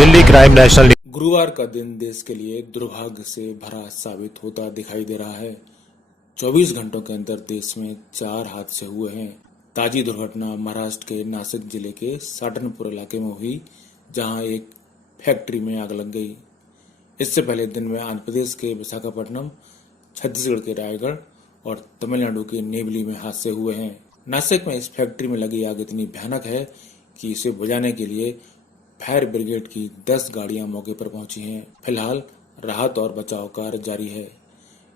Delhi crime national. गुरुवार का दिन देश के लिए दुर्भाग्य से भरा साबित होता दिखाई दे रहा है। 24 घंटों के अंदर देश में 4 हादसे हुए हैं। ताजी दुर्घटना महाराष्ट्र के नासिक जिले के साटनपुर इलाके में हुई, जहां एक फैक्ट्री में आग लग गई। इससे पहले दिन में आंध्र प्रदेश के विशाखापट्टनम, छत्तीसगढ़ के रायगढ़ और तमिलनाडु के नेवली में हादसे हुए हैं। नासिक में इस फैक्ट्री में लगी आग इतनी भयानक है कि इसे बुझाने के लिए फायर ब्रिगेड की 10 गाड़ियां मौके पर पहुंची हैं। फिलहाल राहत और बचाव कार्य जारी है।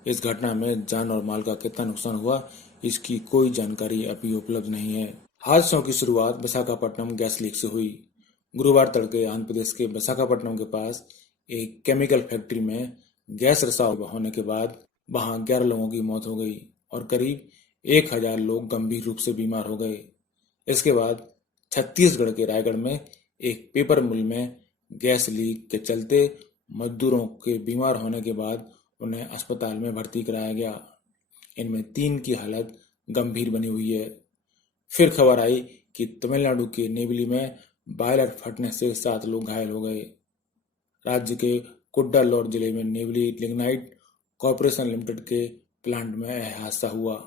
इस घटना में जान और माल का कितना नुकसान हुआ, इसकी कोई जानकारी अभी उपलब्ध नहीं है। हादसों की शुरुआत विशाखापट्टनम गैस लीक से हुई। गुरुवार तड़के आंध्र प्रदेश के विशाखापट्टनम के पास एक केमिकल फैक्ट्री में गैस रिसाव होने के बाद वहां 11 लोगों की मौत हो गई और करीब 1000 लोग गंभीर रूप से बीमार हो गए। इसके बाद छत्तीसगढ़ के रायगढ़ में एक पेपर मिल में गैस लीक के चलते मजदूरों के बीमार होने के बाद उन्हें अस्पताल में भर्ती कराया गया। इनमें 3 की हालत गंभीर बनी हुई है। फिर खबर आई कि तमिलनाडु के नेवली में बॉयलर फटने से 7 लोग घायल हो गए। राज्य के कुड्डालोर जिले में नेवली लिग्नाइट कॉर्पोरेशन लिमिटेड के प्लांट में यह हादसा हुआ।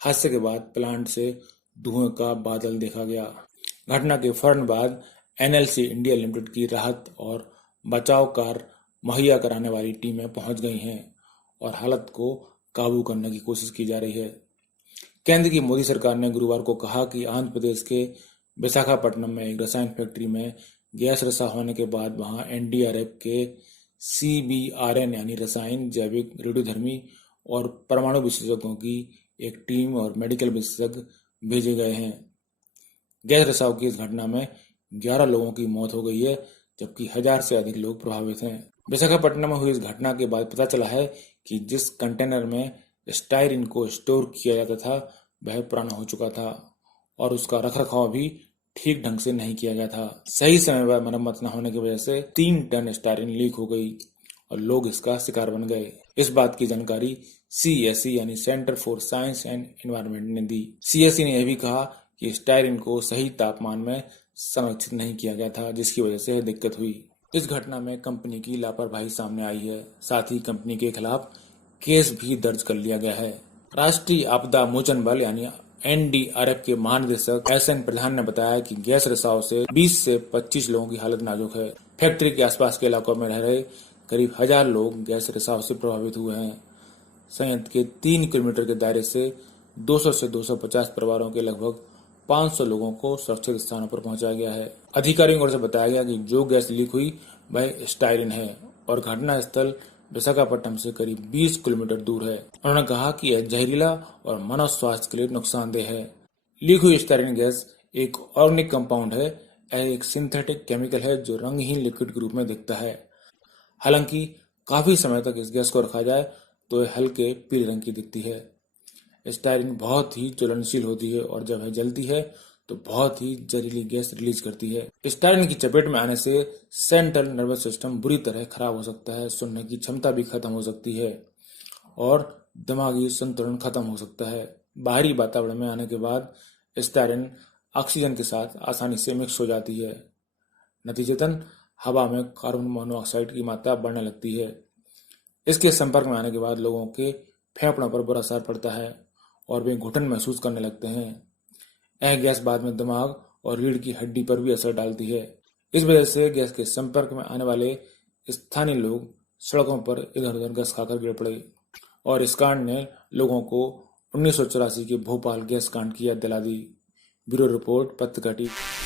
हादसे के बाद प्लांट से धुएं का बादल देखा गया। घटना के फौरन बाद एनएलसी इंडिया लिमिटेड की राहत और बचाव कार्य मुहैया कराने वाली टीमें पहुंच गई हैं और हालत को काबू करने की कोशिश की जा रही है। केंद्र की मोदी सरकार ने गुरुवार को कहा कि आंध्र प्रदेश के विशाखापट्टनम में एक रसायन फैक्ट्री में गैस रिसाव होने के बाद वहां एनडीआरएफ के सीबीआरएन यानी रसायन, जैविक, रेडियोधर्मी और परमाणु विशेषज्ञों की एक टीम और मेडिकल विशेषज्ञ भेजे गए हैं। गैस रिसाव की इस घटना में 11 लोगों की मौत हो गई है, जबकि 1000 से अधिक लोग प्रभावित हैं। विशाखापट्टनम में हुई इस घटना के बाद पता चला है कि जिस कंटेनर में स्टायरीन को स्टोर किया जाता था वह पुराना हो चुका था और उसका रखरखाव भी ठीक ढंग से नहीं किया गया था। सही समय पर मरम्मत न होने की वजह से 3 टन स्टायरीन लीक हो गई और लोग इसका शिकार बन गए। इस बात की जानकारी CSE यानी centre for science and environment ने दी। CSE ने यह भी कहा कि स्टायरीन को सही तापमान में संरक्षित नहीं किया गया था, जिसकी वजह से दिक्कत हुई। इस घटना में कंपनी की लापरवाही सामने आई है। साथ ही कंपनी के खिलाफ केस भी दर्ज कर लिया गया है। राष्ट्रीय आपदा मोचन बल यानी NDRF के महानिदेशक SN प्रधान ने बताया कि गैस रिसाव से 20 से 25 लोगों की हालत नाजुक है। फैक्ट्री के आसपास के इलाकों में रह रहे करीब 1000 लोग गैस रिसाव से प्रभावित हुए हैं। संयंत्र के 3 किलोमीटर के दायरे से 200 से 250 परिवारों के लगभग 500 लोगों को सुरक्षित स्थानों पर पहुंचाया गया है। अधिकारियों की ओर से बताया गया कि जो गैस लीक हुई वह स्टायरीन है और घटना स्थल विशाखापट्टनम से करीब 20 किलोमीटर दूर है। उन्होंने कहा कि यह जहरीला और मानव स्वास्थ्य के लिए नुकसानदेह है। लीक हुई स्टायरीन गैस एक ऑर्गेनिक कंपाउंड है। यह एक सिंथेटिक केमिकल है जो रंगहीन लिक्विड के रूप में दिखता है। हालांकि काफी समय तक इस गैस को रखा जाए तो यह हल्के पीले रंग की दिखती है। स्टायरीन बहुत ही ज्वलनशील होती है और जब यह जलती है तो बहुत ही जहरीली गैस रिलीज करती है। स्टायरीन की चपेट में आने से सेंट्रल नर्वस सिस्टम बुरी तरह खराब हो सकता है, सुनने की क्षमता भी खत्म हो सकती है और दिमागी संतुलन खत्म हो सकता है। बाहरी वातावरण में आने के बाद स्टायरीन ऑक्सीजन के साथ आसानी से मिक्स हो जाती है। नतीजतन हवा में कार्बन मोनोऑक्साइड की मात्रा बढ़ने लगती है। इसके संपर्क में आने के बाद लोगों के फेफड़ों पर बुरा असर पड़ता है और वे घुटन महसूस करने लगते हैं। यह गैस बाद में दिमाग और रीढ़ की हड्डी पर भी असर डालती है। इस वजह से गैस के संपर्क में आने वाले स्थानीय लोग सड़कों पर इधर उधर घस खाकर गिर पड़े और इस कांड ने लोगों को 1984 के भोपाल गैस कांड की याद दिला दी। ब्यूरो रिपोर्ट, पत्रकारिता।